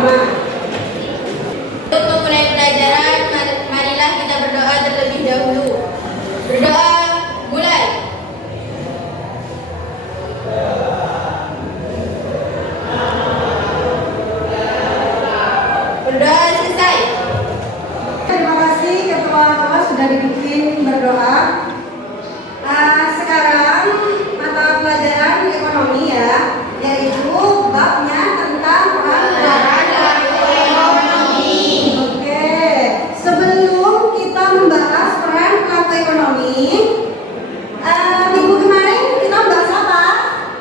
bersama-sama. Untuk memulai pelajaran, marilah kita berdoa terlebih dahulu. Berdoa, mulai. Berdoa selesai. Terima kasih ketua kelas sudah dibikin berdoa. Sekarang mata pelajaran ekonomi ya, yaitu babnya tentang peran ekonomi. Oke, sebelum kita membahas peran pelaku ekonomi, minggu kemarin kita membahas apa?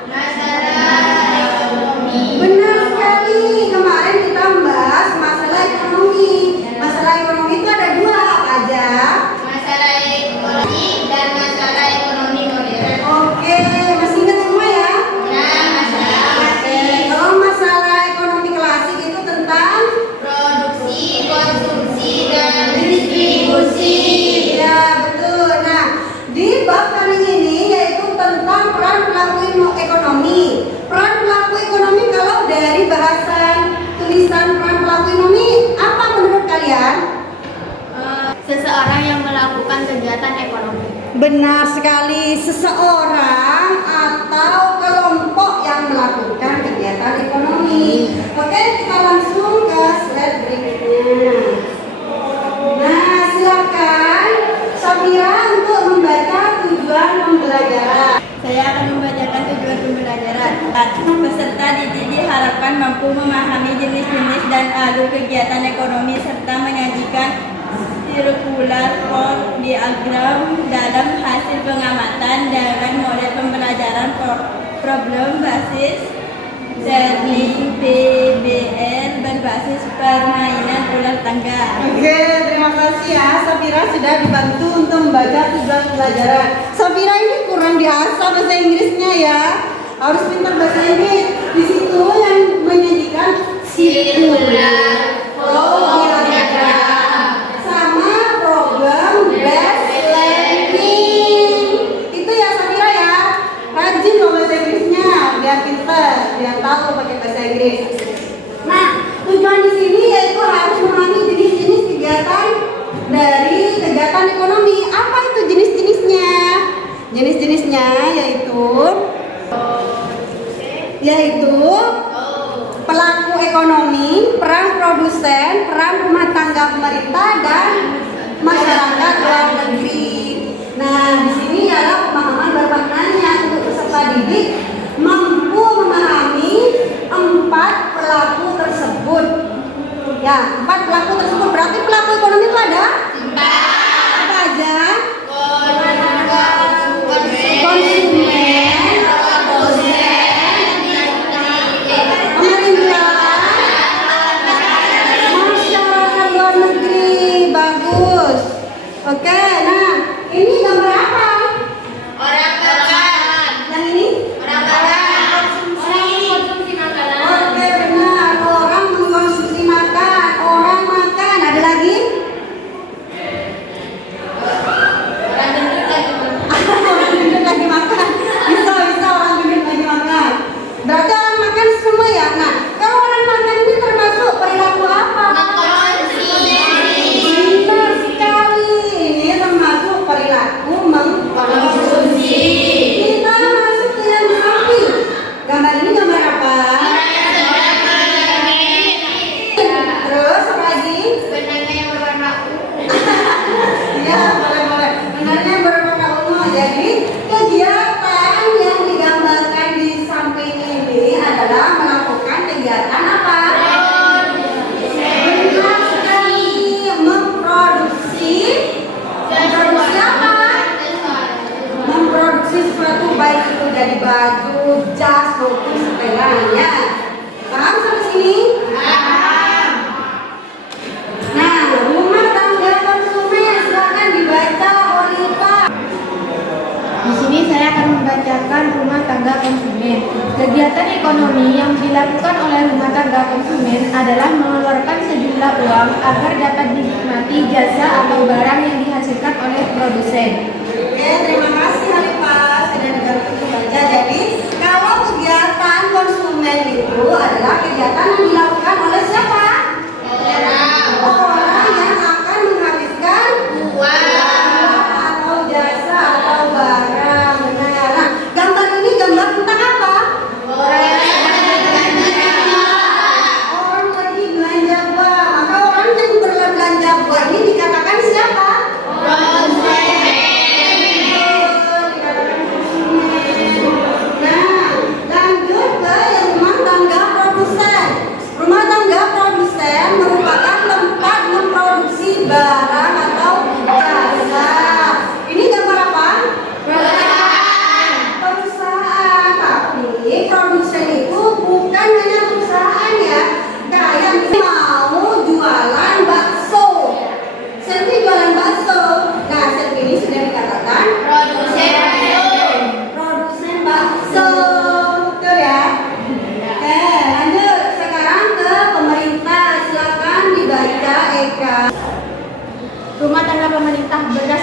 Masalah ekonomi. Benar sekali, kemarin kita membahas masalah ekonomi. Masalah ekonomi itu ada dua, apa aja? Masalah ekonomi dan masalah ekonomi modern. Oke, masih ingat semua ya? Nah, masalah Oke, kalau masalah ekonomi klasik itu tentang produksi, konsumsi, dan distribusi. ya betul. Nah, di bab kali ini yaitu tentang peran pelaku ekonomi. Peran pelaku ekonomi kalau dari bahasan tulisan peran pelaku ekonomi apa menurut kalian? Seseorang yang melakukan kegiatan ekonomi. Benar sekali, seseorang atau kelompok yang melakukan kegiatan ekonomi. Oke, kita langsung ke slide berikutnya. Nah, silakan Safira untuk membaca tujuan pembelajaran. Saya akan membacakan tujuan pembelajaran. Peserta didik diharapkan mampu memahami jenis-jenis dan alur kegiatan ekonomi serta menyajikan sirkular form diagram dalam hasil pengamatan dengan model pembelajaran problem basis learning PBL berbasis permainan ular tangga. Oke, terima kasih ya Safira sudah dibantu untuk membaca tujuan pelajaran. Safira ini kurang dihasal bahasa Inggrisnya ya. Harus pintar bahasa Inggris. Di situ yang menyajikan circular flow diagram sama program based learning. Itu ya Safira ya. Rajin loh bahasa Inggrisnya biar pintar, biar tahu pakai bahasa Inggris. Nah, tujuan di sini yaitu harus memahami jenis-jenis kegiatan dari kegiatan ekonomi. Apa itu jenis-jenisnya? Jenis-jenisnya yaitu pelaku ekonomi, peran produsen, peran rumah tangga pemerintah dan masyarakat luar negeri. Nah, di sini adalah pemahaman bermaknanya untuk peserta didik mampu memahami 4 pelaku tersebut. Ya, 4 pelaku tersebut berarti pelaku ekonomi itu ada? Apa aja? Konsumen, pemerintah, masyarakat luar negeri. Bagus. Oke, nah ini gambar apa? Orang makan. Yang ini? Orang makan. Konsumsi makanan. Oke, benar. Orang mengkonsumsi makan. Orang makan. Ada lagi? Orang gendut lagi makan. Orang gendut lagi makan. Bisa orang gendut lagi makan. Berarti orang makan semua ya? Nah, kalau orang makan ini termasuk perilaku apa? Benar sekali. Ini termasuk perilaku mengkonsumsi. Kita masuk ke yang di samping. Gambar ini gambar apa? Terus apa lagi? Benangnya yang berwarna ungu. Ya, boleh. Benarnya berwarna ungu. Jadi kegiatan yang digambarkan di samping ini adalah melakukan kegiatan apa? Benar sekali, memproduksi apa? Memproduksi sesuatu baik itu dari baju, jas maupun setelannya. Paham sampai sini? Nah, rumah tangga konsumen silakan dibaca Oliva. Di sini saya akan membacakan rumah tangga konsumen. Kegiatan ekonomi yang dilakukan oleh rumah tangga konsumen adalah mengeluarkan sejumlah uang agar dapat dinikmati jasa atau barang yang dihasilkan oleh produsen. Oke, terima kasih Oliva sudah dibantu membaca. Jadi, kalau kegiatan konsumen itu adalah kegiatan yang dilakukan oleh siapa?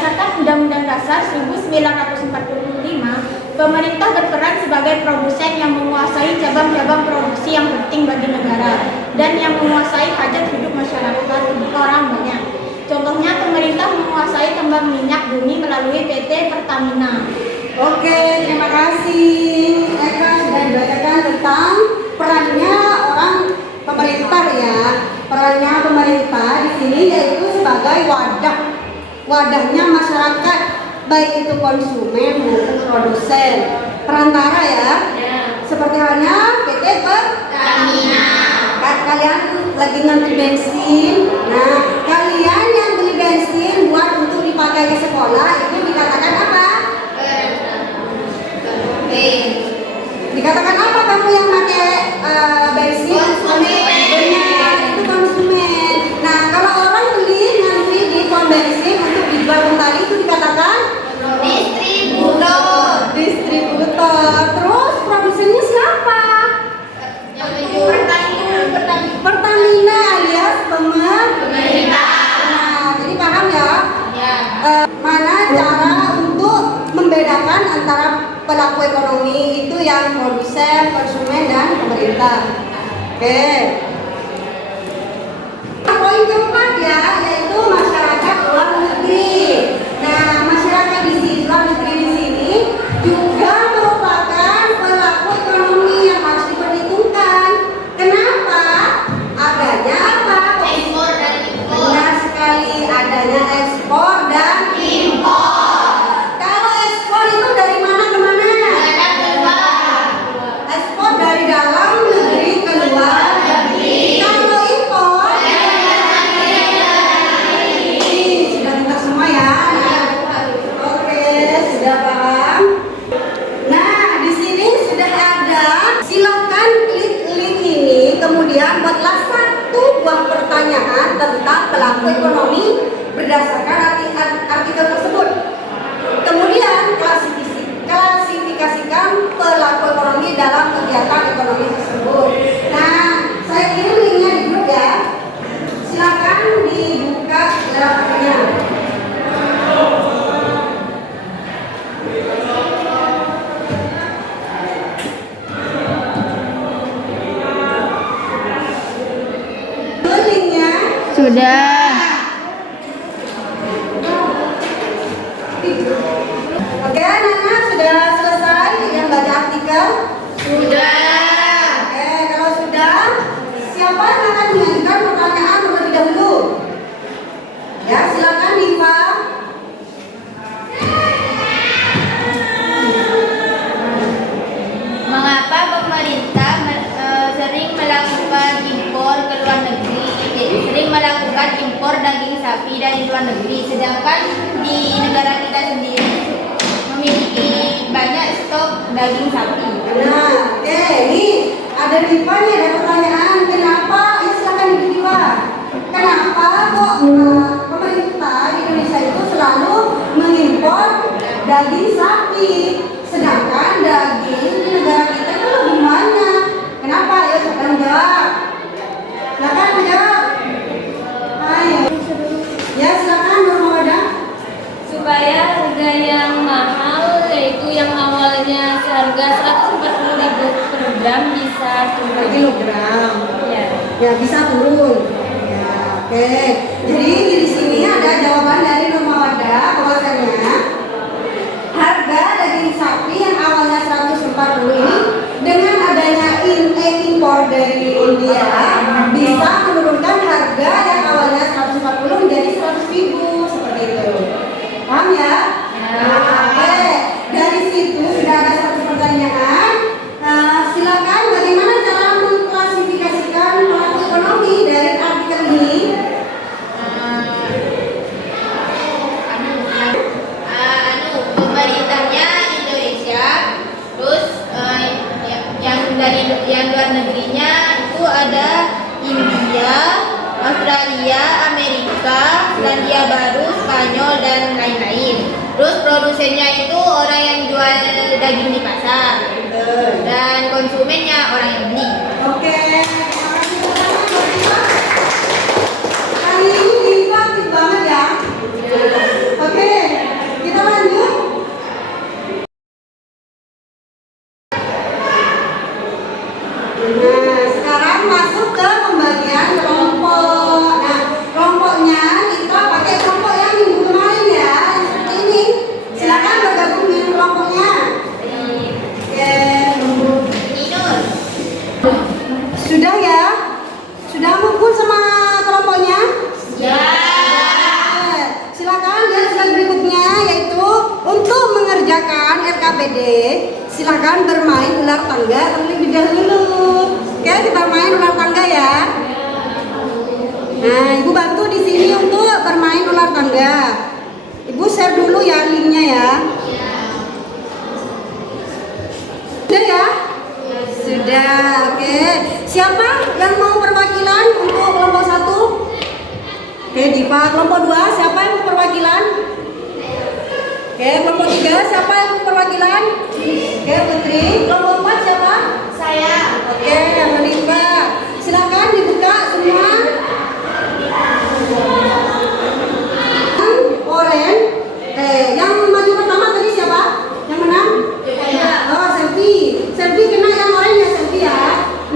berdasarkan Undang-Undang Dasar 1945, pemerintah berperan sebagai produsen yang menguasai cabang-cabang produksi yang penting bagi negara dan yang menguasai hajat hidup masyarakat orang banyak. Contohnya, pemerintah menguasai tambang minyak bumi melalui PT Pertamina. Oke, terima kasih. Eka sudah dibacakan tentang perannya orang pemerintah ya. Perannya pemerintah di sini yaitu sebagai wadahnya masyarakat, baik itu konsumen maupun produsen, perantara ya. Seperti halnya PT Pertamina. Kalian lagi ngantri bensin. Nah, kalian yang beli bensin buat untuk dipakai ke sekolah itu dikatakan apa? Dikatakan apa kamu yang pakai bensin? Konsumen. Benar, itu konsumen. Nah, kalau orang beli ngantri di pom bensin untuk dijual kembali itu dikatakan Distributor. distributor. Terus produsennya siapa? Pertamina alias pemerintah. Nah, jadi paham ya? Mana cara untuk membedakan antara pelaku ekonomi itu yang produsen, konsumen, dan pemerintah. Oke. Poin keempat ya, yaitu masyarakat luar negeri. Nah, masyarakat di sini, luar negeri di sini juga merupakan pelaku ekonomi yang harus diperhitungkan. Kenapa? Adanya apa? Ekspor dan impor. Benar sekali, adanya ekspor dan impor. Kalau ekspor itu dari mana ke mana? Dalam keluar. Ekspor dari dalam negeri ke luar negeri. Kalau impor, sudah dengar semua ya? Oke, sudah paham. Nah, di sini sudah ada. Silakan klik link ini, kemudian buatlah satu buah pertanyaan tentang pelaku ekonomi berdasarkan artikel tersebut. Kemudian klasifikasikan pelaku ekonomi dalam kegiatan ekonomi tersebut. Nah, saya kirim linknya di grup ya. Silakan dibuka grafiknya. Linknya. Sudah. Oke, anak-anak sudah selesai yang baca artikel? Sudah. Oke, kalau sudah, siapa yang akan mengajukan pertanyaan terlebih dahulu? Ya, silakan Diva. Mengapa pemerintah sering melakukan impor ke luar negeri? Sering melakukan impor daging sapi dari luar negeri, sedangkan di negara kita sendiri memiliki banyak stok daging sapi. Nah, oke, ini ada Diva nih, ada pertanyaan. Kenapa? Ya, silakan Ibu Diva. Kenapa kok pemerintah di Indonesia itu selalu mengimpor daging sapi, sedangkan daging di negara kita itu lebih banyak? Kenapa? Ayo siapa yang jawab? Silakan menjawab. Ayo. Ya, silakan Nur Mawada. Supaya harga yang mahal, yaitu yang awalnya seharga 140.000 per gram bisa Per kilogram. Ya. Ya, bisa turun. Ya, oke. Jadi di sini ada jawaban dari Nur Mawada bahwasanya harga daging sapi yang awalnya 140 ini dengan adanya impor dari India bisa menurunkan harga yang awalnya 140 menjadi 100.000 seperti itu. Paham ya? Nah, oke. Dari situ sudah ada satu pertanyaan. Silakan bagaimana cara mengklasifikasikan pelaku ekonomi dari artikel ini? Pemerintahnya Indonesia, terus yang luar negerinya itu ada India, Australia, Amerika, Selandia Baru, Spanyol, dan lain-lain. Terus produsennya itu orang yang jual daging di pasar, dan konsumennya orang yang beli. Oke, terima kasih teman-teman buat Diva. Kali ini Diva aktif banget ya. Oke, Nah, Ibu bantu di sini untuk bermain ular tangga. Ibu share dulu ya linknya ya. Sudah ya? Sudah, oke. Siapa yang mau perwakilan untuk kelompok 1? Oke, Diva. Kelompok 2, siapa yang mau perwakilan? Oke, kelompok 3, siapa yang mau perwakilan? Oke, Putri. Kelompok 4 siapa? Saya. Oke, Melinda. Silakan dibuka semua. Yang maju pertama tadi siapa? Yang menang? Oh, Selfie. Selfie kena yang oranye ya, Selfie ya.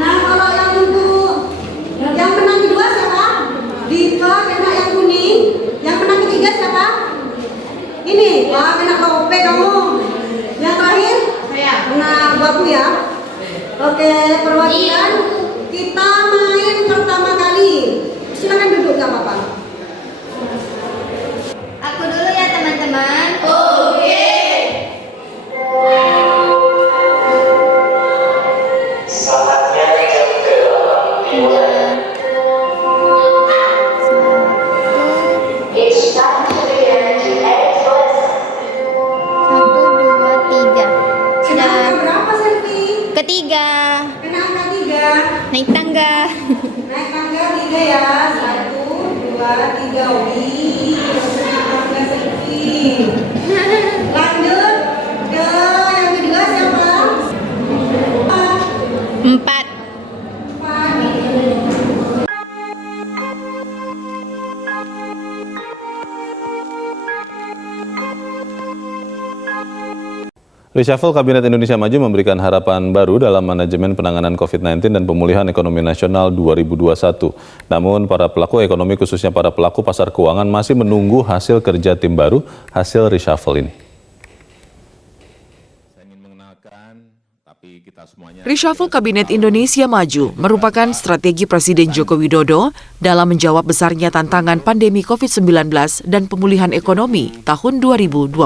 Nah, kalau yang untuk yang menang kedua siapa? Diva kena yang kuning. Yang menang ketiga siapa? Ini. Wah, kena tope kamu. Yang terakhir? Saya. Nah, bagus ya. Oke, perwakilan kita main pertama kali. Silakan duduk, gak apa-apa. Aku dulu ya teman-teman. Oke. Saatnya jam ke-8 It's time to begin the next lesson. 1, 2, 3. Kena angka berapa, Selfie? Ketiga. Kena angka 3. Naik tangga. Naik tangga 3 ya. 1, 2, 3. Wih, tangga Selfie. Lanjut ke yang kedua siapa? 4. 4. Reshuffle Kabinet Indonesia Maju memberikan harapan baru dalam manajemen penanganan COVID-19 dan pemulihan ekonomi nasional 2021. Namun para pelaku ekonomi khususnya para pelaku pasar keuangan masih menunggu hasil kerja tim baru hasil reshuffle ini. Reshuffle Kabinet Indonesia Maju merupakan strategi Presiden Joko Widodo dalam menjawab besarnya tantangan pandemi COVID-19 dan pemulihan ekonomi tahun 2021.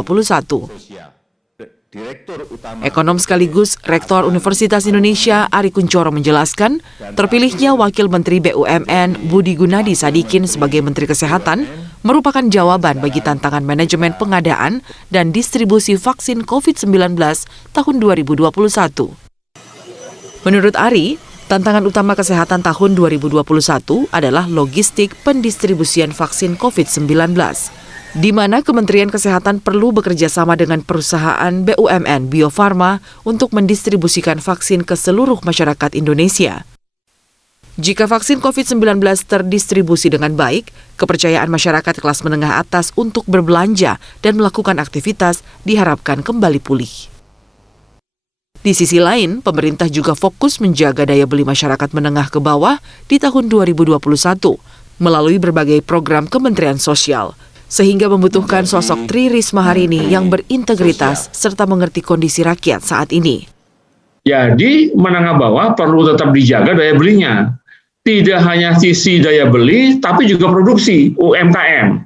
Ekonom sekaligus Rektor Universitas Indonesia Ari Kunchoro menjelaskan, terpilihnya Wakil Menteri BUMN Budi Gunadi Sadikin sebagai Menteri Kesehatan merupakan jawaban bagi tantangan manajemen pengadaan dan distribusi vaksin COVID-19 tahun 2021. Menurut Ari, tantangan utama kesehatan tahun 2021 adalah logistik pendistribusian vaksin COVID-19. Di mana Kementerian Kesehatan perlu bekerja sama dengan perusahaan BUMN Bio Farma untuk mendistribusikan vaksin ke seluruh masyarakat Indonesia. Jika vaksin COVID-19 terdistribusi dengan baik, kepercayaan masyarakat kelas menengah atas untuk berbelanja dan melakukan aktivitas diharapkan kembali pulih. Di sisi lain, pemerintah juga fokus menjaga daya beli masyarakat menengah ke bawah di tahun 2021 melalui berbagai program Kementerian Sosial, sehingga membutuhkan sosok Tri Risma hari ini yang berintegritas serta mengerti kondisi rakyat saat ini. Jadi menengah bawah perlu tetap dijaga daya belinya. Tidak hanya sisi daya beli, tapi juga produksi UMKM.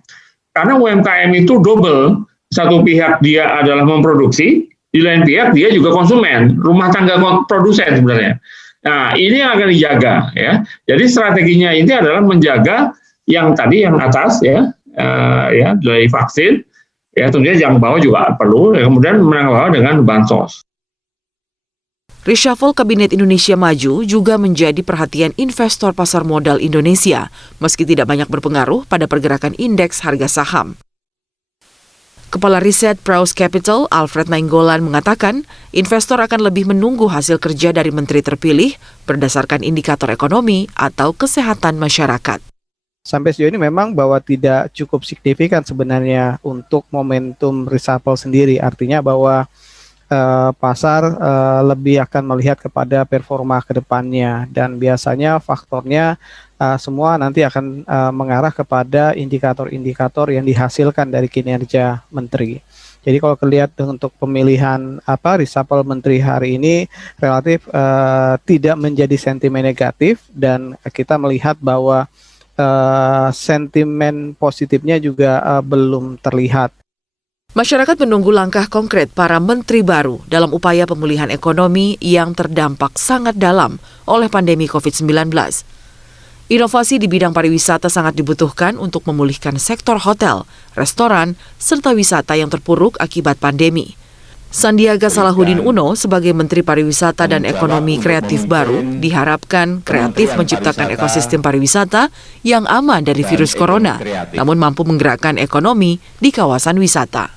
Karena UMKM itu double. Satu pihak dia adalah memproduksi, di lain pihak dia juga konsumen, rumah tangga produsen sebenarnya. Nah, ini yang akan dijaga ya. Jadi strateginya ini adalah menjaga yang tadi yang atas ya dari vaksin, ya tentunya yang bawah juga perlu, ya, kemudian menengah bawah dengan bansos. Reshuffle Kabinet Indonesia Maju juga menjadi perhatian investor pasar modal Indonesia, meski tidak banyak berpengaruh pada pergerakan indeks harga saham. Kepala Riset Praus Capital, Alfred Nainggolan, mengatakan investor akan lebih menunggu hasil kerja dari menteri terpilih berdasarkan indikator ekonomi atau kesehatan masyarakat. Sampai sejauh ini memang bahwa tidak cukup signifikan sebenarnya untuk momentum reshuffle sendiri. Artinya bahwa pasar lebih akan melihat kepada performa ke depannya. Dan biasanya faktornya semua nanti akan mengarah kepada indikator-indikator yang dihasilkan dari kinerja menteri. Jadi kalau lihat untuk pemilihan reshuffle menteri hari ini relatif tidak menjadi sentimen negatif, dan kita melihat bahwa sentimen positifnya juga belum terlihat. Masyarakat menunggu langkah konkret para menteri baru dalam upaya pemulihan ekonomi yang terdampak sangat dalam oleh pandemi COVID-19. Inovasi di bidang pariwisata sangat dibutuhkan untuk memulihkan sektor hotel, restoran, serta wisata yang terpuruk akibat pandemi. Sandiaga Salahuddin Uno sebagai Menteri Pariwisata dan Ekonomi Kreatif baru diharapkan kreatif menciptakan ekosistem pariwisata yang aman dari virus corona, namun mampu menggerakkan ekonomi di kawasan wisata.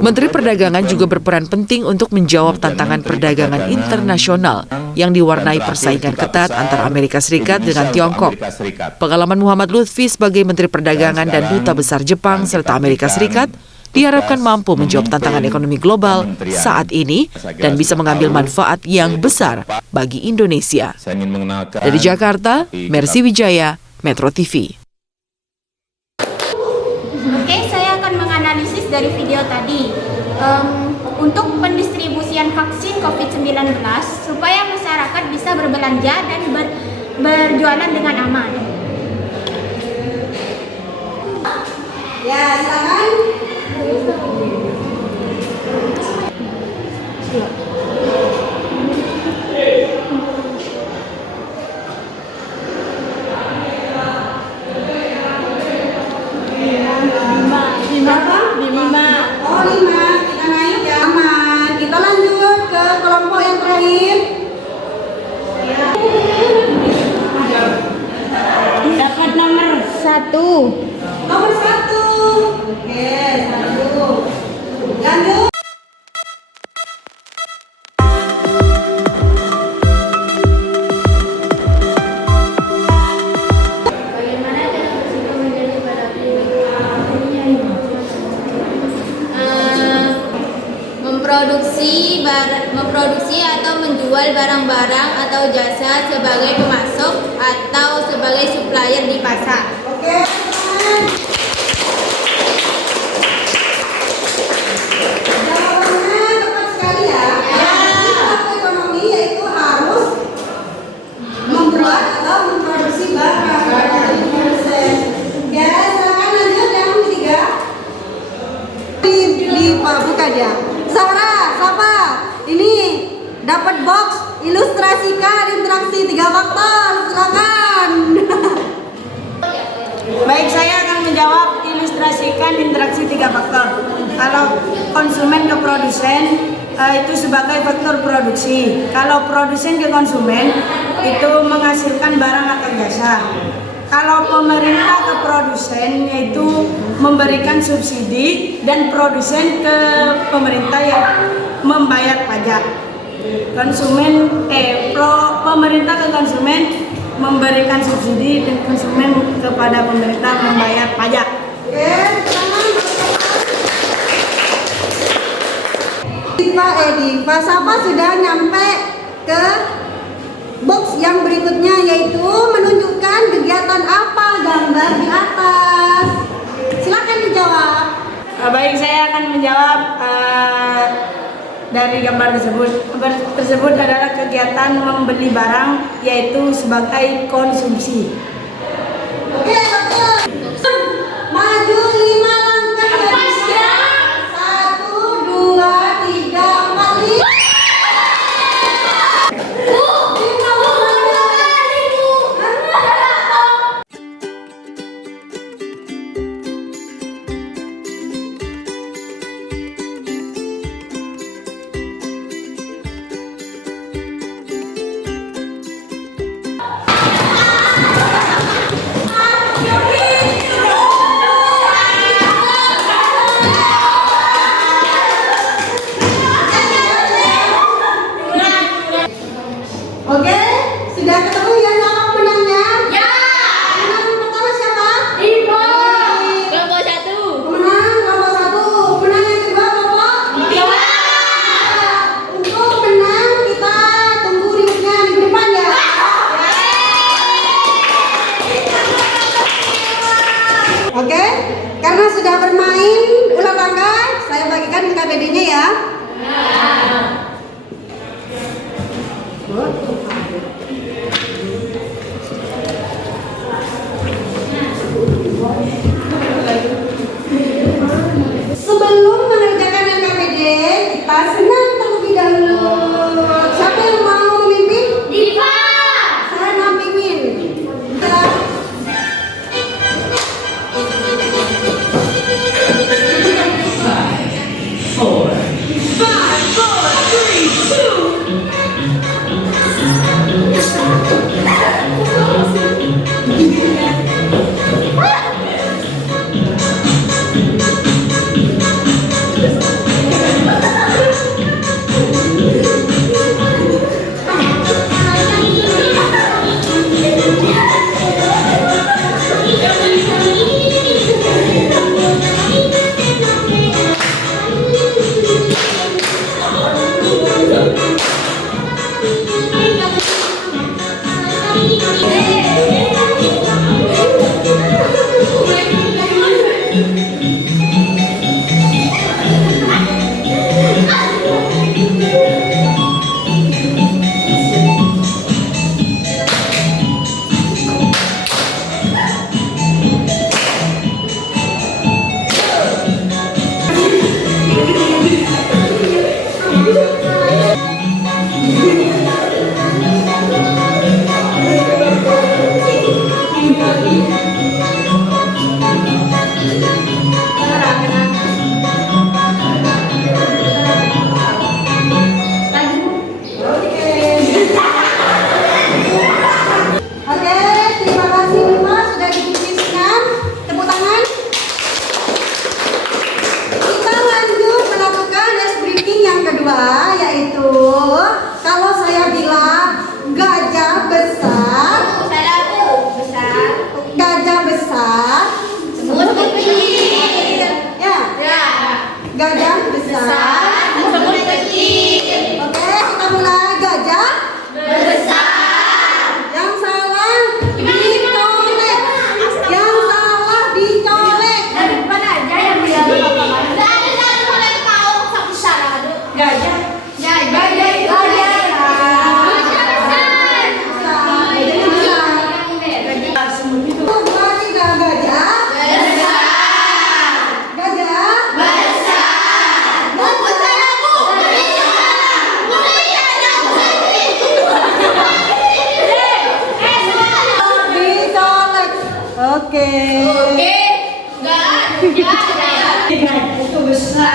Menteri Perdagangan juga berperan penting untuk menjawab tantangan perdagangan internasional yang diwarnai persaingan ketat antara Amerika Serikat dengan Tiongkok. Pengalaman Muhammad Lutfi sebagai Menteri Perdagangan dan Duta Besar Jepang serta Amerika Serikat diharapkan mampu menjawab tantangan ekonomi global saat ini dan bisa mengambil manfaat yang besar bagi Indonesia. Dari Jakarta, Mercy Wijaya, Metro TV. Oke, saya akan menganalisis dari video tadi. Untuk pendistribusian vaksin COVID-19 supaya masyarakat bisa berbelanja dan berjualan dengan aman. Ya, silakan. Oh, 5. Kita naik ya. Aman. Kita lanjut ke kelompok yang terakhir. Dapat nomor 1. Nomor 1. Oke, 1. Lanjut. memproduksi atau menjual barang-barang atau jasa sebagai pemasok atau sebagai supplier di pasar. Oke, teman. Jawabannya tepat sekali ya. Jadi pelaku ekonomi yaitu harus membuat atau memproduksi barang dari produsen. Ya, silakan lanjut yang ketiga. Buka dia. Zahra, siapa? Ini dapat box ilustrasikan interaksi 3 faktor. Silakan. Baik, saya akan menjawab ilustrasikan interaksi 3 faktor. Kalau konsumen ke produsen itu sebagai faktor produksi. Kalau produsen ke konsumen itu menghasilkan barang atau jasa. Kalau pemerintah ke produsen yaitu memberikan subsidi dan produsen ke pemerintah yang membayar pajak. Pemerintah ke konsumen memberikan subsidi dan konsumen kepada pemerintah membayar pajak. Pak Safa sudah nyampe ke box yang berikutnya, yaitu menunjukkan kegiatan apa gambar di atas. Silakan dijawab. Baik, saya akan menjawab dari gambar tersebut. Gambar tersebut adalah kegiatan membeli barang yaitu sebagai konsumsi. Oke, betul. Maju 5 langkah dari saya. 1, 2, 3, 4, 5. Oke, sudah ketemu ya siapa pemenangnya? Ya. Pemenang pertama siapa? Ibu. Kelompok 1. Pemenang kelompok 1. Pemenang yang kedua kelompok 2. Untuk pemenang kita tunggu rilisnya minggu depan ya. Oke, karena sudah bermain ulang tangga, saya bagikan KBD-nya ya. Sebelum mengerjakan LKPD, kita senam terlebih dahulu. Siapa yang mau memimpin? Diva. Saya nampingin. Oke. Oke, enggak ada ya. Itu besar.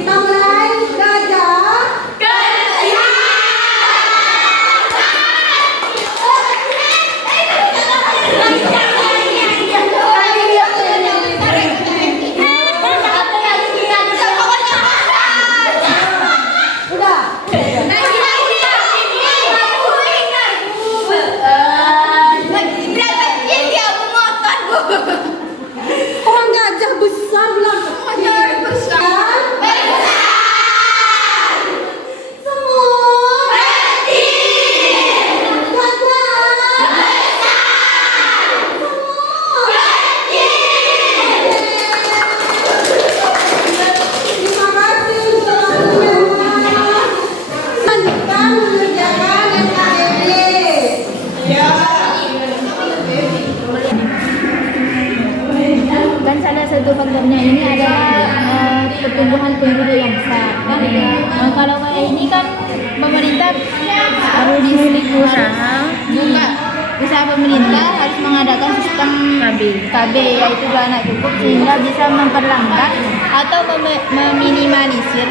Kita mulai. Gajah. Orang gajah besar bilang. Semua. Terima kasih untuk waktunya. Lanjutkan mengerjakan SKED. Kan salah satu faktornya ini adalah pertumbuhan penduduk yang besar kan. Kalau kayak ini kan pemerintah harus buka usaha pemerintah harus mengadakan sistem KB yaitu dua anak cukup sehingga bisa memperlambat atau meminimalisir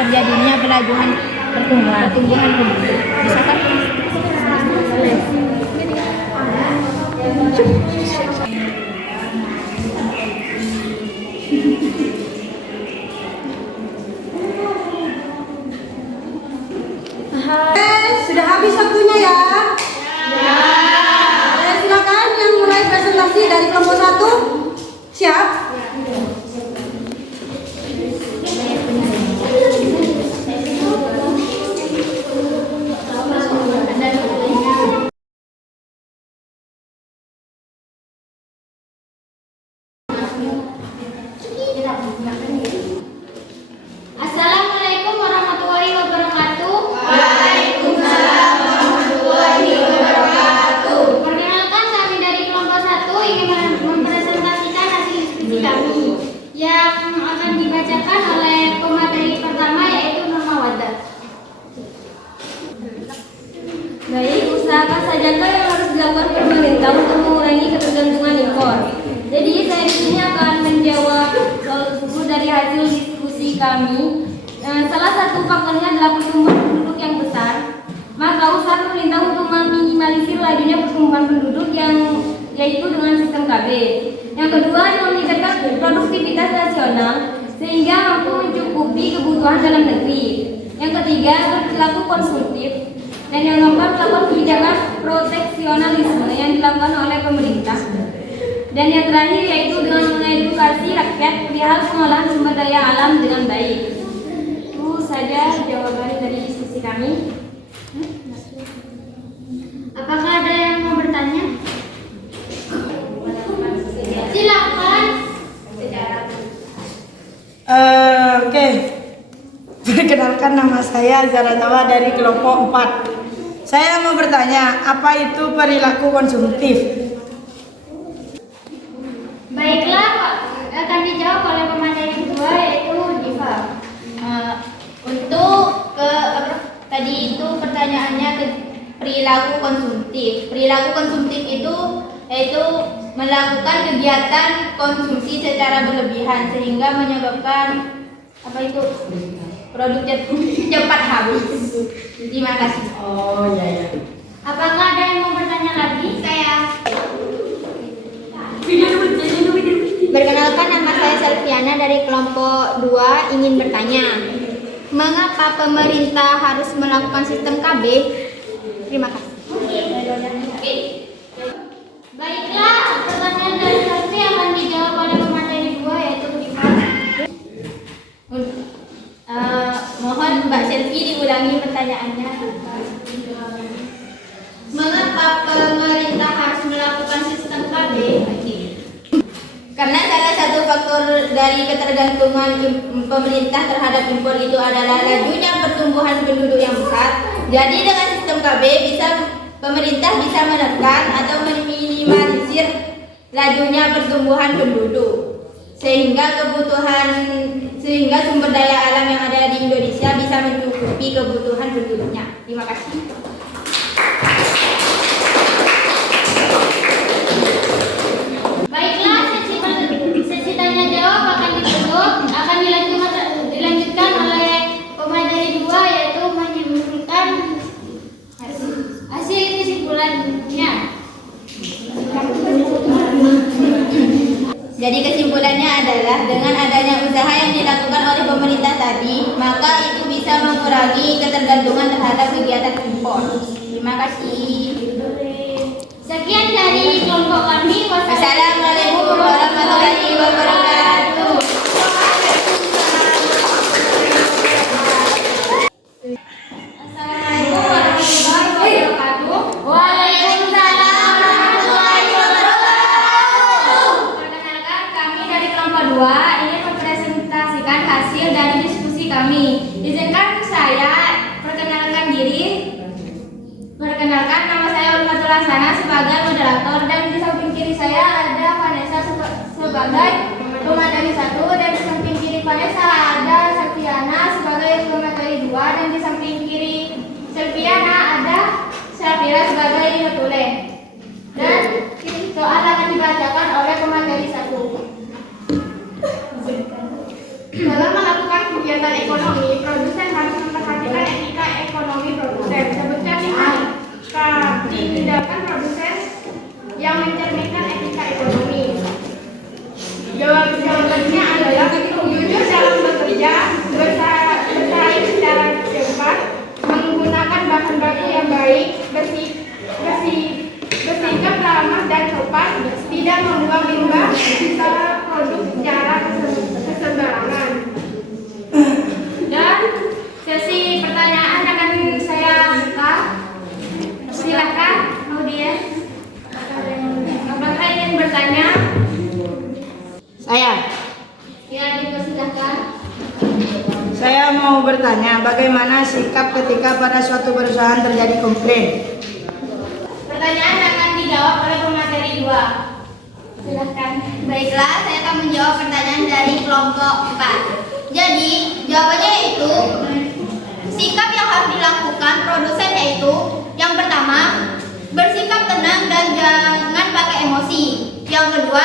terjadinya kelajuan pertumbuhan penduduk. Bisa kan? Sudah habis waktunya ya? Ya. Silakan yang mulai presentasi dari kelompok 1. Siap? Assalamualaikum warahmatullahi wabarakatuh. Perkenalkan, kami dari kelompok 1 ingin mempresentasikan hasil diskusi kami yang akan dibacakan oleh pemateri pertama yaitu norma wadah. Baik, usaha apa sajakah yang harus dilakukan pemerintah untuk mengurangi ketergantungan impor? Jadi saya di sini akan menjawab soal tersebut dari hasil diskusi kami. Salah satu faktornya adalah pertumbuhan penduduk yang besar. Maka usaha pemerintah untuk meminimalisir lajunya pertumbuhan penduduk yaitu dengan sistem KB. Yang kedua, meningkatkan produktivitas nasional sehingga mampu mencukupi kebutuhan dalam negeri. Yang ketiga, berperilaku konsumtif. Dan yang keempat, melakukan kebijakan proteksionalisme yang dilakukan oleh pemerintah. Dan yang terakhir yaitu dengan mengedukasi rakyat perihal pengolahan sumber daya alam dengan baik. Itu saja jawaban dari diskusi kami. Apakah ada yang mau bertanya? Silakan. Oke. Perkenalkan, nama saya Zara Tawa dari kelompok 4. Saya mau bertanya, apa itu perilaku konsumtif? Baiklah, akan dijawab oleh pemateri kedua yaitu Diva. Untuk tadi itu pertanyaannya ke perilaku konsumtif. Perilaku konsumtif itu yaitu melakukan kegiatan konsumsi secara berlebihan sehingga menyebabkan apa itu produk cepat habis. Terima kasih. Oh ya. Apakah ada yang mau bertanya lagi? Saya. Perkenalkan, nama saya Selviana dari kelompok 2 ingin bertanya, mengapa pemerintah harus melakukan sistem KB? Terima kasih. Baiklah, pertanyaan dari saya akan dijawab oleh pemateri 2 yaitu Diva. Mohon Mbak Selvi diulangi pertanyaannya. Mengapa pemerintah harus melakukan sistem KB? Karena salah satu faktor dari ketergantungan pemerintah terhadap impor itu adalah lajunya pertumbuhan penduduk yang besar. Jadi dengan sistem KB pemerintah bisa menekan atau meminimalisir lajunya pertumbuhan penduduk, sehingga sumber daya alam yang ada di Indonesia bisa mencukupi kebutuhan penduduknya. Terima kasih. Baiklah, sesi tanya jawab akan ditutup, akan dilanjutkan oleh pemateri 2, yaitu menyimpulkan hasil kesimpulannya. Jadi kesimpulannya adalah dengan adanya usaha yang dilakukan oleh pemerintah tadi, maka itu bisa mengurangi ketergantungan terhadap kegiatan impor. Terima kasih. Sekian dari kelompok kami. Wassalamualaikum warahmatullahi wabarakatuh. Assalamualaikum warahmatullahi wabarakatuh. Waalaikumsalam warahmatullahi wabarakatuh. Perkenalkan, kami dari kelompok 2 ingin mempresentasikan hasil dari diskusi kami. Izinkan saya perkenalkan diri. Perkenalkan, nama saya Ulfatul Hasanah sebagai moderator, dan di samping kiri saya ada Vanessa sebagai pemateri 1, dan di samping kiri Vanessa ada Selviana sebagai pemateri 2, dan di samping kiri Selviana ada Syafira sebagai penulis. Dan soal akan dibacakan oleh pemateri 1. Dalam melakukan kegiatan ekonomi, produsen harus memperhatikan etika ekonomi produsen. Sebutkan 5 tindakan produsen yang mencerminkan etika ekonomi. Jawabannya adalah jujur dalam bekerja, bersaing secara cepat, menggunakan bahan baku yang baik, bersikap ramah dan sopan, tidak membuang limbah sisa produk secara kesembarangan. Dan sesi pertanyaan akan saya buka. Silakan, audiens. Apakah ingin bertanya? Saya. Ya, dipersilakan. Saya mau bertanya, bagaimana sikap ketika pada suatu perusahaan terjadi komplain? Pertanyaan akan dijawab oleh pemateri 2. Silakan. Baiklah, saya akan menjawab pertanyaan dari kelompok 4. Jadi, jawabannya yaitu sikap yang harus dilakukan produsen yaitu yang pertama, bersikap tenang dan jangan pakai emosi. Yang kedua,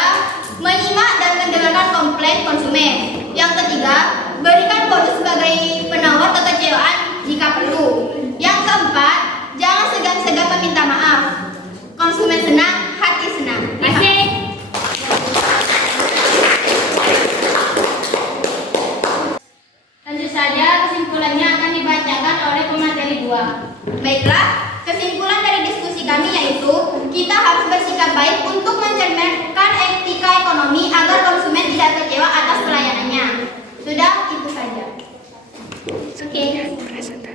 menyimak dan mendengarkan komplain konsumen. Yang ketiga, berikan bonus sebagai penawar kekecewaan jika perlu. Yang keempat, jangan segan-segan meminta maaf. Konsumen senang, hati senang. Terima kasih. Tentu saja kesimpulannya akan dibacakan oleh pemateri 2. Baiklah, kesimpulan dari diskusi kami yaitu kita harus bersikap baik untuk mencerminkan etika ekonomi agar konsumen tidak kecewa atas pelayanannya. Sudah, itu saja.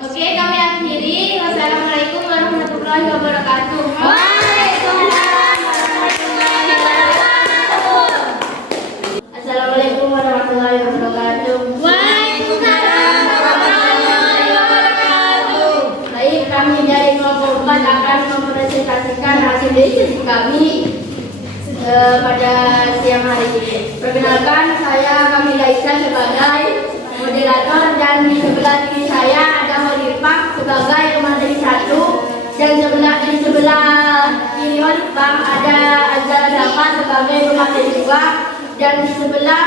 Oke, kami akhiri. Wassalamualaikum warahmatullahi wabarakatuh. Waalaikumsalam warahmatullahi wabarakatuh. Assalamualaikum warahmatullahi wabarakatuh. Waalaikumsalam warahmatullahi wabarakatuh. Baik, kami dari kelompok 4 akan mempresentasikan hasil diskusi kami pada siang hari ini. Perkenalkan, saya Kamila Isa sebagai moderator, dan di sebelah kiri saya ada Holifah sebagai pemateri 1, dan di sebelah kiri Holifah ada Azara Safa sebagai pemateri 2, dan di sebelah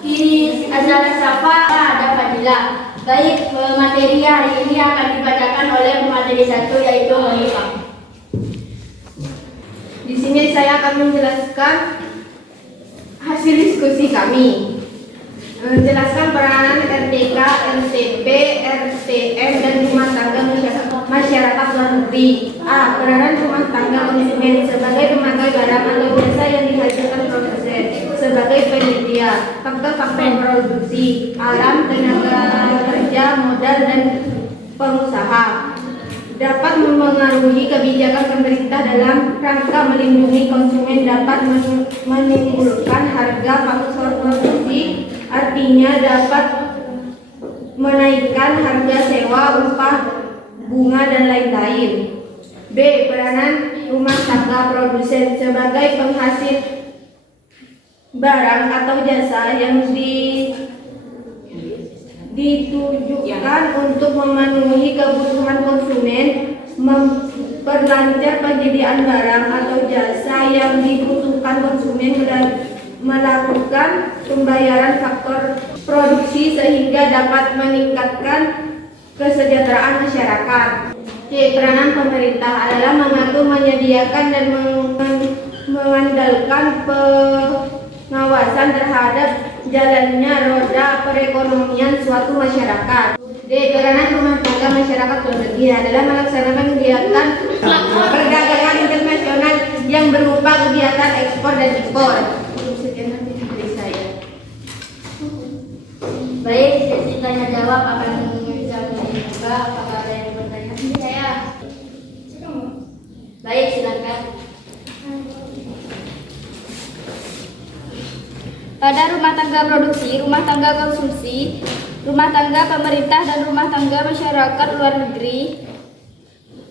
kiri Azara Safa ada Fadila. Baik, materi hari ini akan dibacakan oleh pemateri 1 yaitu Holifah. Di sini saya akan menjelaskan hasil diskusi kami. Menjelaskan peranan RTK, RTP, RTM, dan rumah tangga masyarakat luar negeri. A. Peranan rumah tangga konsumen sebagai pemakai barang atau jasa yang dihasilkan produsen, sebagai penyedia, faktor-faktor produksi, alam, tenaga kerja, modal, dan pengusaha. Dapat mempengaruhi kebijakan pemerintah dalam rangka melindungi konsumen, dapat menimbulkan harga faktor produksi, artinya dapat menaikkan harga sewa, upah, bunga, dan lain-lain. B. Peranan rumah tangga produsen sebagai penghasil barang atau jasa yang ditujukan untuk memenuhi kebutuhan konsumen, memperlancar penyediaan barang atau jasa yang dibutuhkan konsumen, melakukan pembayaran faktor produksi sehingga dapat meningkatkan kesejahteraan masyarakat. Peranan pemerintah adalah mengatur, menyediakan, dan mengandalkan pengawasan terhadap jalannya roda perekonomian suatu masyarakat. Peranan rumah tangga masyarakat luar negeri adalah melaksanakan kegiatan perdagangan internasional yang berupa kegiatan ekspor dan impor. Baik, sesi tanya jawab akan dibuka. Apakah ada yang bertanya? Saya. Baik, silakan. Pada rumah tangga produksi, rumah tangga konsumsi, rumah tangga pemerintah, dan rumah tangga masyarakat luar negeri,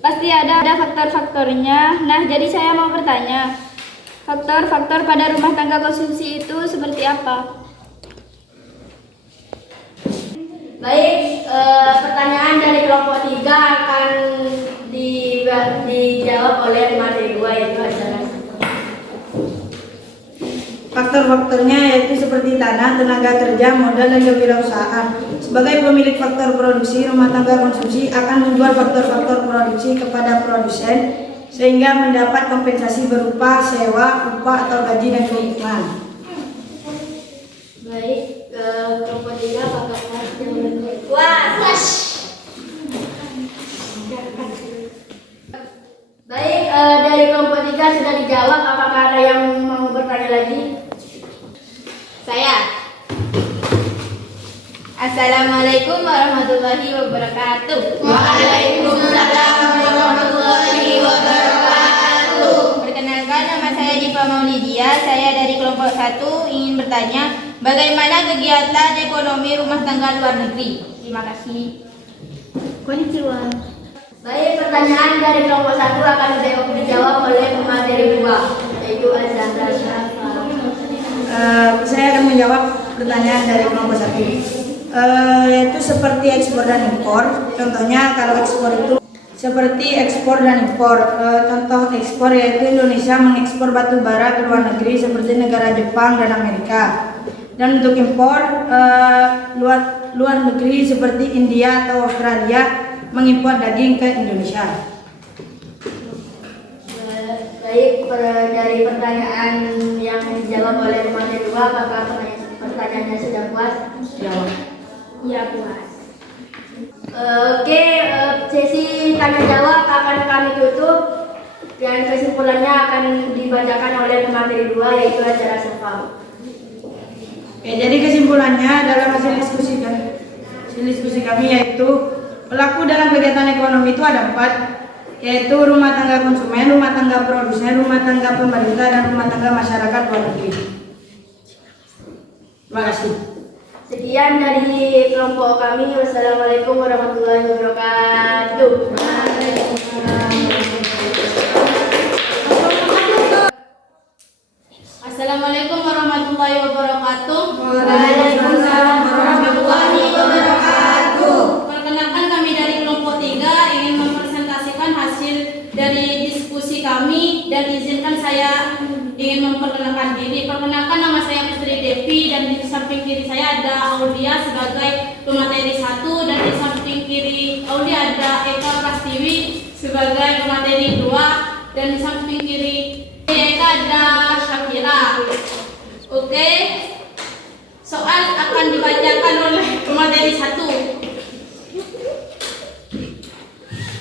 pasti ada faktor-faktornya. Nah, jadi saya mau bertanya, faktor-faktor pada rumah tangga konsumsi itu seperti apa? Baik, pertanyaan dari kelompok 3 akan dijawab oleh materi 2, yaitu adalah Faktor-faktornya yaitu seperti tanah, tenaga kerja, modal, dan kewirausahaan. Sebagai pemilik faktor produksi, rumah tangga konsumsi akan menjual faktor-faktor produksi kepada produsen sehingga mendapat kompensasi berupa sewa, upah, atau gaji dan keuntungan. baik, kelompok 3 apakah puas? Baik, dari kelompok 3 sudah dijawab. Apakah ada yang mau bertanya lagi? Saya. Assalamualaikum warahmatullahi wabarakatuh. Waalaikumsalam warahmatullahi wabarakatuh. Perkenalkan, nama saya Diva Maulidia. Saya dari kelompok 1 ingin bertanya, bagaimana kegiatan ekonomi rumah tangga luar negeri? Terima kasih. Konnichiwa. Baik, pertanyaan dari kelompok 1 akan dijawab oleh pemateri 2, yaitu Azahra Syafa. Saya akan menjawab pertanyaan dari kelompok 1, yaitu seperti ekspor dan impor. Contohnya kalau ekspor itu seperti ekspor dan impor. Contoh ekspor yaitu Indonesia mengekspor batu bara ke luar negeri seperti negara Jepang dan Amerika. Dan untuk impor, luar negeri seperti India atau Australia mengimpor daging ke Indonesia. Baik, dari pertanyaan yang dijawab oleh materi 2, apakah pertanyaannya sudah puas? Jawab. Iya, puas. Oke, sesi tanya jawab akan kami tutup dan kesimpulannya akan dibacakan oleh pemateri 2, yaitu acara Safau. Oke, jadi kesimpulannya dalam hasil diskusi kami yaitu pelaku dalam kegiatan ekonomi itu ada 4, yaitu rumah tangga konsumen, rumah tangga produsen, rumah tangga pemerintah, dan rumah tangga masyarakat luar negeri. Terima kasih. Sekian dari kelompok kami. Wassalamualaikum warahmatullahi wabarakatuh. Assalamualaikum warahmatullahi wabarakatuh. Waalaikumsalam warahmatullahi wabarakatuh. Perkenalkan, kami dari kelompok 3 ingin mempresentasikan hasil dari diskusi kami, dan izinkan saya ingin memperkenalkan diri. Perkenalkan, nama saya Putri Devi, dan di samping kiri saya ada Aulia sebagai pemateri 1, dan di samping kiri Aulia ada Eka Prastiwi sebagai pemateri 2, dan di samping kiri Eka ada Syafira. Oke, soal akan dibacakan oleh pemateri 1.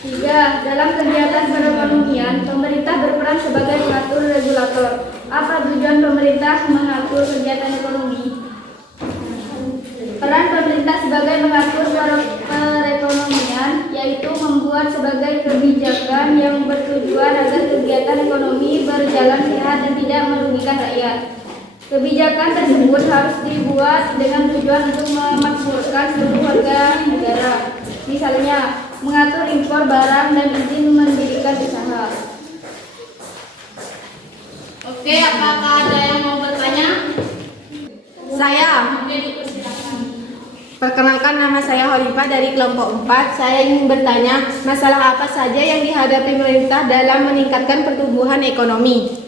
3. Dalam kegiatan perekonomian, pemerintah berperan sebagai pengatur regulator. Apa tujuan pemerintah mengatur kegiatan ekonomi? Peran pemerintah sebagai mengatur perekonomian yaitu membuat sebagai kebijakan yang bertujuan agar kegiatan ekonomi berjalan sehat dan tidak merugikan rakyat. Kebijakan tersebut harus dibuat dengan tujuan untuk memakmurkan seluruh warga negara. Misalnya, mengatur impor barang dan izin mendirikan usaha. Oke, apakah ada yang mau bertanya? Perkenalkan, nama saya Holifah dari kelompok 4. Saya ingin bertanya, masalah apa saja yang dihadapi pemerintah dalam meningkatkan pertumbuhan ekonomi?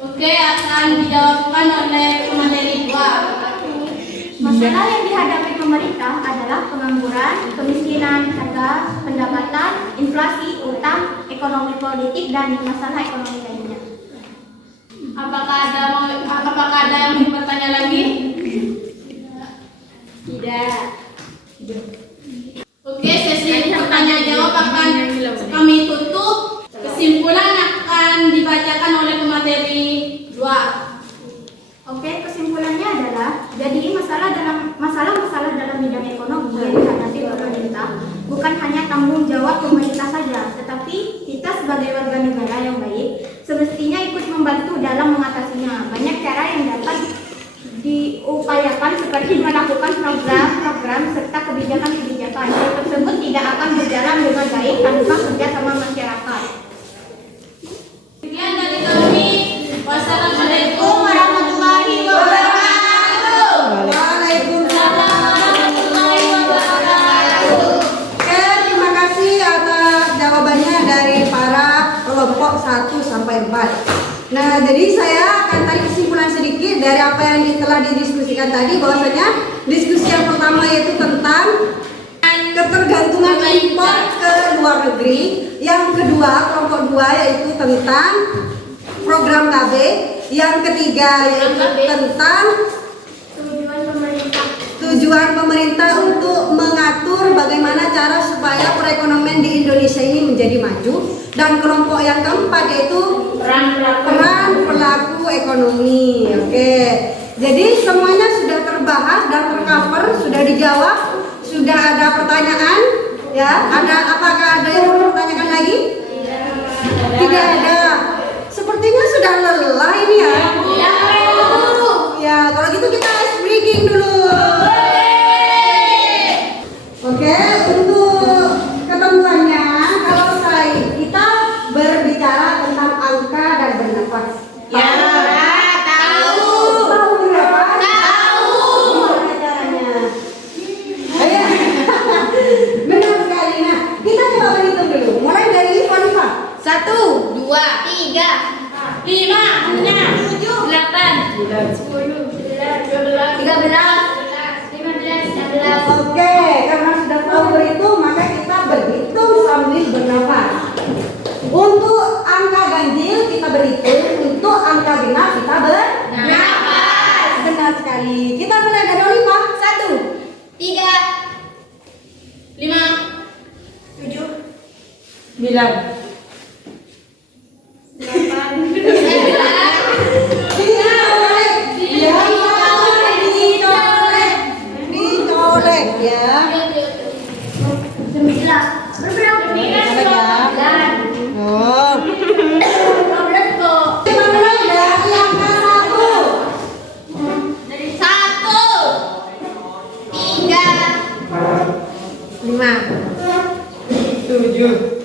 Oke, akan dijawabkan oleh pemateri 2. Masalah yang dihadapi pemerintah adalah pengangguran, kemiskinan, harga, pendapatan, inflasi, utang, ekonomi politik, dan masalah ekonomi lainnya. Apakah ada yang ingin bertanya lagi? Tidak. Oke, sesi bertanya jawab akan kami tutup. Kesimpulan akan dibacakan oleh pemateri 2. Oke, kesimpulannya adalah jadi masalah-masalah dalam bidang ekonomi yang dihadapi pemerintah bukan hanya tanggung jawab pemerintah saja, tetapi kita sebagai warga negara yang baik semestinya ikut membantu dalam mengatasinya. Banyak cara yang dapat diupayakan seperti melakukan program-program serta kebijakan-kebijakan. Hal tersebut tidak akan berjalan dengan baik tanpa kerjasama masyarakat. Sekian dari kami. Wassalamualaikum warahmatullahi wabarakatuh. Waalaikumsalam warahmatullahi wabarakatuh. Oke, terima kasih atas jawabannya dari para kelompok 1 sampai 4. Nah, jadi saya akan tarik kesimpulan sedikit dari apa yang telah didiskusikan tadi, bahwasanya diskusi yang pertama yaitu tentang ketergantungan impor ke luar negeri. Yang kedua, kelompok 2 yaitu tentang program KB. Yang ketiga yaitu tentang tujuan pemerintah untuk mengatur bagaimana cara supaya perekonomian di Indonesia ini menjadi maju. Dan kelompok yang keempat yaitu peran pelaku ekonomi. Oke, jadi semuanya sudah terbahas dan tercover, sudah dijawab, sudah ada pertanyaan, ya? Apakah ada yang mau bertanyakan lagi? Tidak ada. Sepertinya sudah lelah ini ya. Ya, kalau gitu kita ice breaking dulu. Oke, untuk ketentuannya kalau kita berbicara tentang angka dan bernafas. Ya, tahu. Tahu berapa? Tahu. Gimana caranya? Ayo. Benar sekali. Nah, kita coba berhitung dulu. Mulai dari Iva. 1, 2, 3, 5, 6, 7, 8, 10, 11, 12, 13, 15, 16. Oke, karena sudah tahu berhitung, maka kita berhitung sambil bernafas. Untuk angka ganjil kita berhitung, untuk angka genap kita bernafas. Benar sekali. Kita mulai dari Oliva. 1, 3, 5, 7, 9. Dicolek ya. Oh. Kita mulai dari angka 1. dari 1, 3, 5. 7.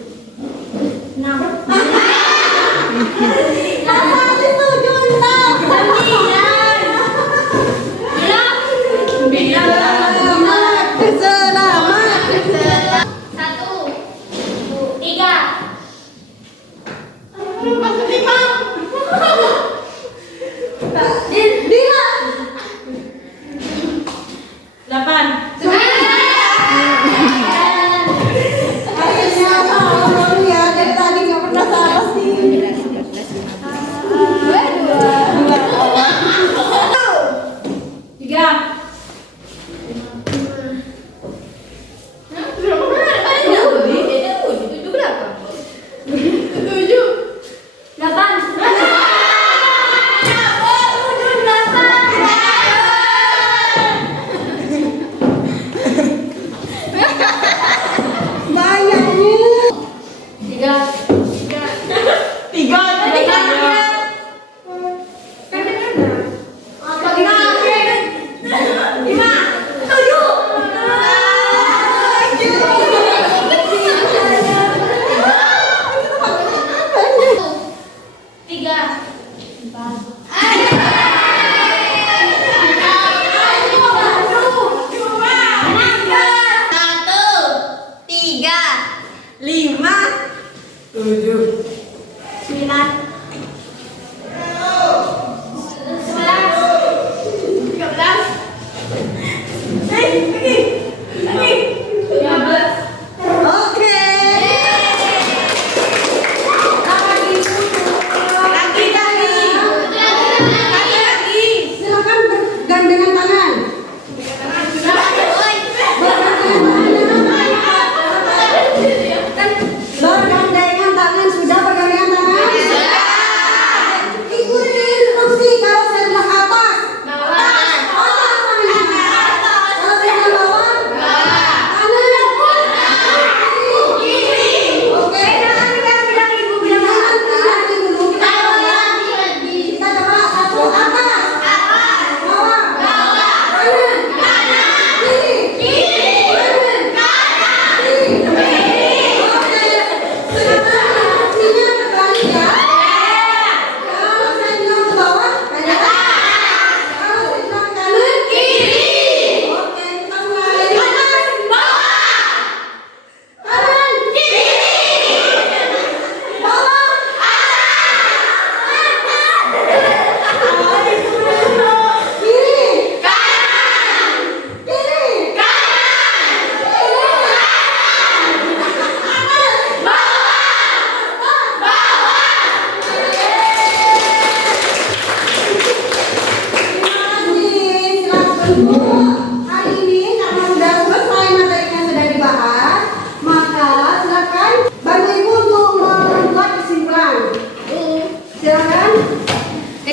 8,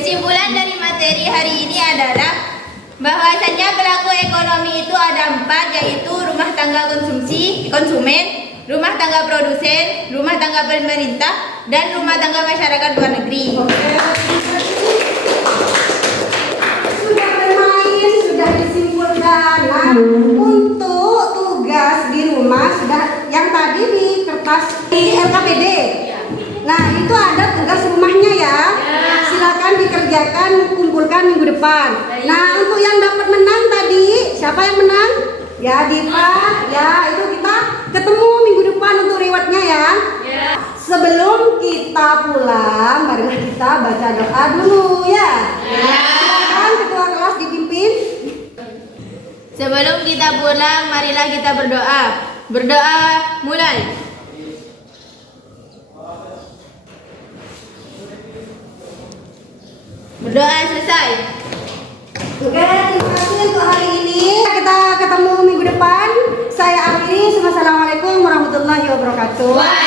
Kesimpulan dari materi hari ini adalah bahwasanya pelaku ekonomi itu ada 4, yaitu rumah tangga konsumen, rumah tangga produsen, rumah tangga pemerintah, dan rumah tangga masyarakat luar negeri. Sudah bermain, sudah disimpulkan. Nah, untuk tugas di rumah sudah yang tadi di kertas di LKPD. Nah, itu ada tugas rumahnya ya. Silakan dikerjakan, kumpulkan minggu depan. Nah, untuk yang dapat menang tadi, siapa yang menang? Ya, Diva. Ya, itu kita ketemu minggu depan untuk rewardnya ya. Sebelum kita pulang, marilah kita baca doa dulu ya. Silakan ketua kelas dipimpin. Sebelum kita pulang, marilah kita berdoa. Berdoa mulai. Berdoa selesai. Oke, terima kasih untuk hari ini. Kita ketemu minggu depan. Saya akhiri. Wassalamualaikum warahmatullahi wabarakatuh.